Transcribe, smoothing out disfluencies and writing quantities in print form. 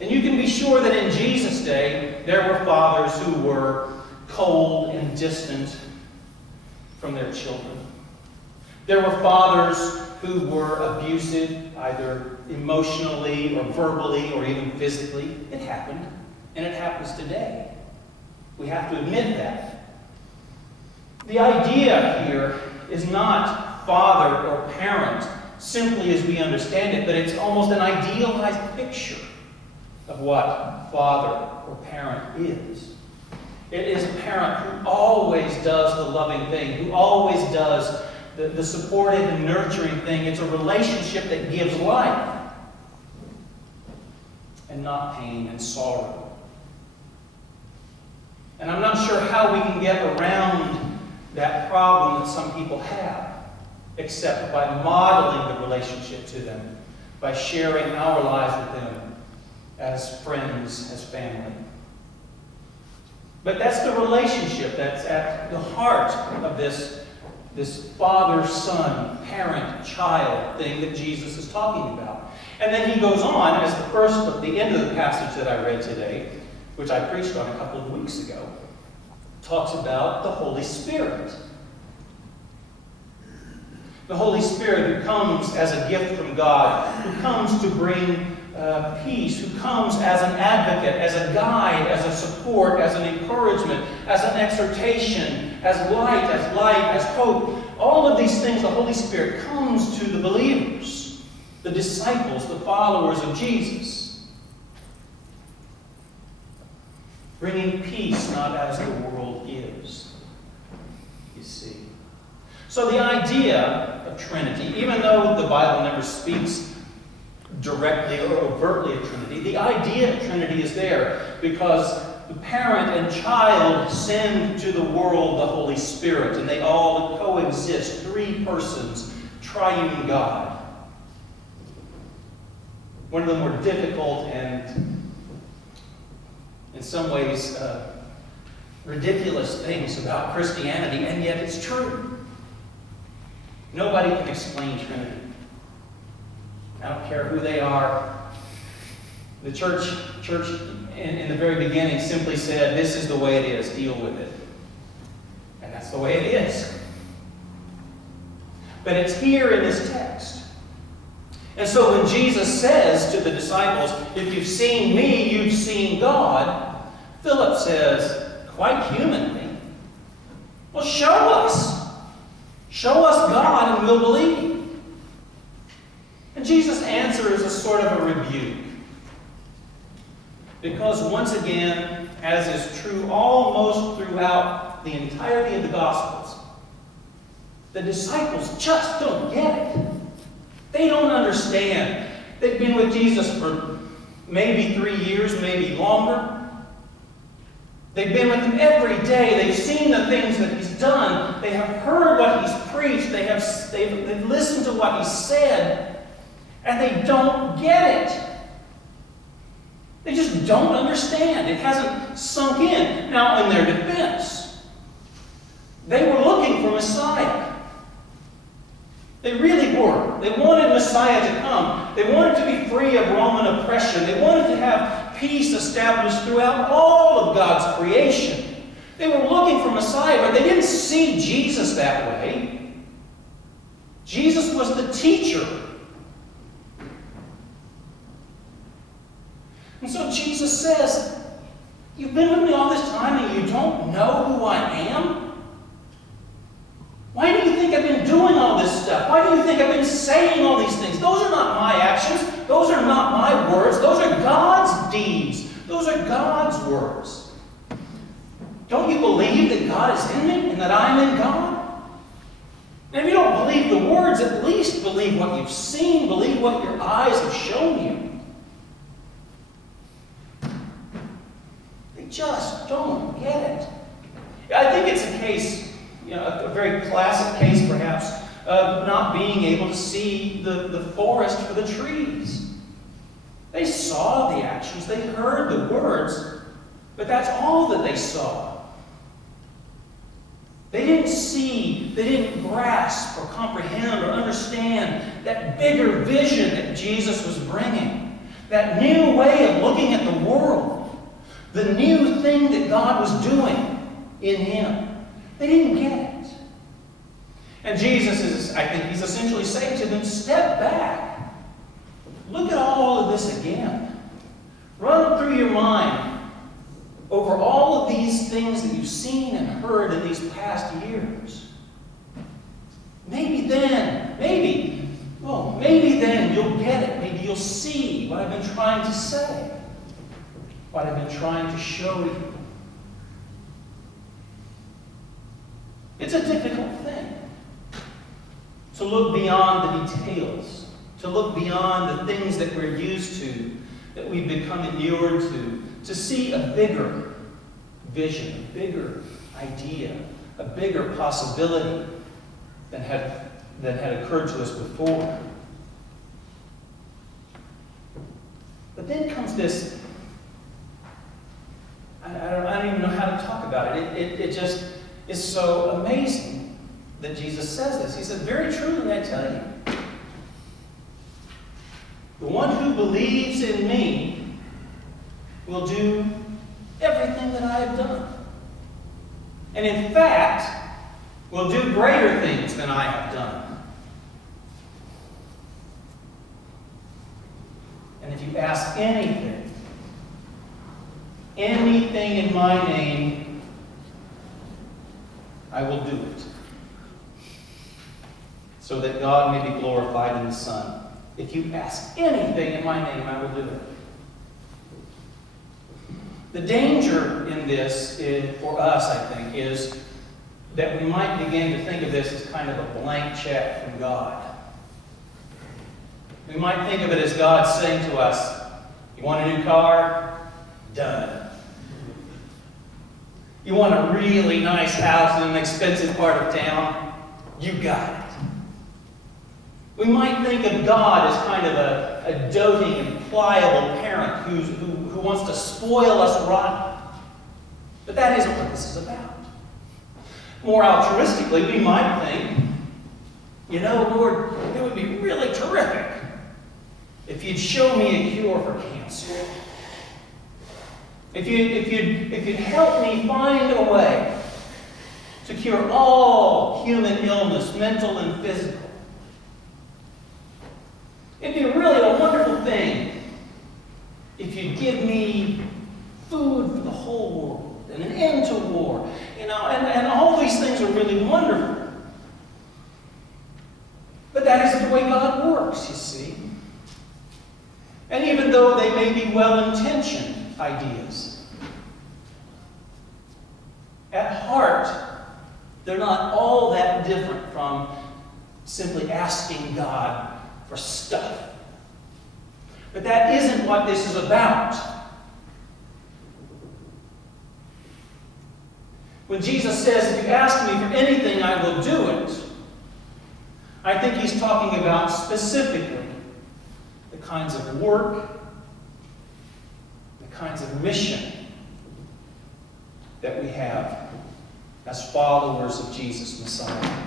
And you can be sure that in Jesus' day, there were fathers who were cold and distant from their children. There were fathers who were abusive, either emotionally or verbally or even physically. It happened, and it happens today. We have to admit that. The idea here is not father or parent simply as we understand it, but it's almost an idealized picture of what father or parent is. It is a parent who always does the loving thing, who always does the supportive and nurturing thing. It's a relationship that gives life and not pain and sorrow. And I'm not sure how we can get around that problem that some people have, except by modeling the relationship to them, by sharing our lives with them as friends, as family. But that's the relationship that's at the heart of this father-son, parent-child thing that Jesus is talking about. And then he goes on, as the end of the passage that I read today, which I preached on a couple of weeks ago, talks about the Holy Spirit. The Holy Spirit who comes as a gift from God, who comes to bring peace, who comes as an advocate, as a guide, as a support, as an encouragement, as an exhortation, as light, as life, as hope. All of these things, the Holy Spirit comes to the believers, the disciples, the followers of Jesus, bringing peace not as the world gives, you see. So the idea of Trinity, even though the Bible never speaks directly or overtly of Trinity, the idea of Trinity is there because the parent and child send to the world the Holy Spirit, and they all coexist, three persons, triune God. One of the more difficult and, in some ways, ridiculous things about Christianity, and yet it's true. Nobody can explain Trinity. I don't care who they are. The church in the very beginning simply said, this is the way it is, deal with it. And that's the way it is. But it's here in this text. And so when Jesus says to the disciples, if you've seen me, you've seen God, Philip says, quite humanly, well, show us. Show us God and we'll believe. And Jesus' answer is a sort of a rebuke. Because once again, as is true almost throughout the entirety of the Gospels, the disciples just don't get it. They don't understand. They've been with Jesus for maybe 3 years, maybe longer. They've been with him every day. They've seen the things that he's done. They have heard what he's preached. They've listened to what he said. And they don't get it. They just don't understand. It hasn't sunk in. Now, in their defense, they were looking for Messiah. They really were. They wanted Messiah to come. They wanted to be free of Roman oppression. They wanted to have peace established throughout all of God's creation. They were looking for Messiah, but they didn't see Jesus that way. Jesus was the teacher. And so Jesus says, you've been with me all this time and you don't know who I am? Why do you think I've been doing all this stuff? Why do you think I've been saying all these things? Those are not my actions. Those are not my words. Those are God's deeds. Those are God's words. Don't you believe that God is in me and that I'm in God? And if you don't believe the words, at least believe what you've seen. Believe what your eyes have shown you. Just don't get it. I think it's a case, a very classic case perhaps, of not being able to see the forest for the trees. They saw the actions, they heard the words, but that's all that they saw. They didn't see, they didn't grasp or comprehend or understand that bigger vision that Jesus was bringing. that new way of looking at the world, the new thing that God was doing in him. They didn't get it. And Jesus is, I think he's essentially saying to them, step back. Look at all of this again. Run through your mind over all of these things that you've seen and heard in these past years. Maybe then you'll get it. Maybe you'll see what I've been trying to say, what I've been trying to show you. It's a difficult thing to look beyond the details, to look beyond the things that we're used to, that we've become inured to see a bigger vision, a bigger idea, a bigger possibility than had occurred to us before. But then comes this, I don't even know how to talk about it. It just is so amazing that Jesus says this. He said, very truly I tell you, the one who believes in me will do everything that I have done. And in fact, will do greater things than I have done. And if you ask anything in my name, I will do it, so that God may be glorified in the Son. If you ask anything in my name, I will do it. The danger in this, for us, I think, is that we might begin to think of this as kind of a blank check from God. We might think of it as God saying to us, you want a new car? Done. You want a really nice house in an expensive part of town? You got it. We might think of God as kind of a doting and pliable parent who wants to spoil us rotten. But that isn't what this is about. More altruistically, we might think, you know, Lord, it would be really terrific if you'd show me a cure for cancer. If you'd help me find a way to cure all human illness, mental and physical. It'd be really a wonderful thing if you'd give me food for the whole world and an end to war. You know, and all these things are really wonderful. But that isn't the way God works, you see. And even though they may be well-intentioned ideas, at heart, they're not all that different from simply asking God for stuff. But that isn't what this is about. When Jesus says, if you ask me for anything, I will do it, I think he's talking about specifically the kinds of work, the kinds of mission that we have as followers of Jesus Messiah.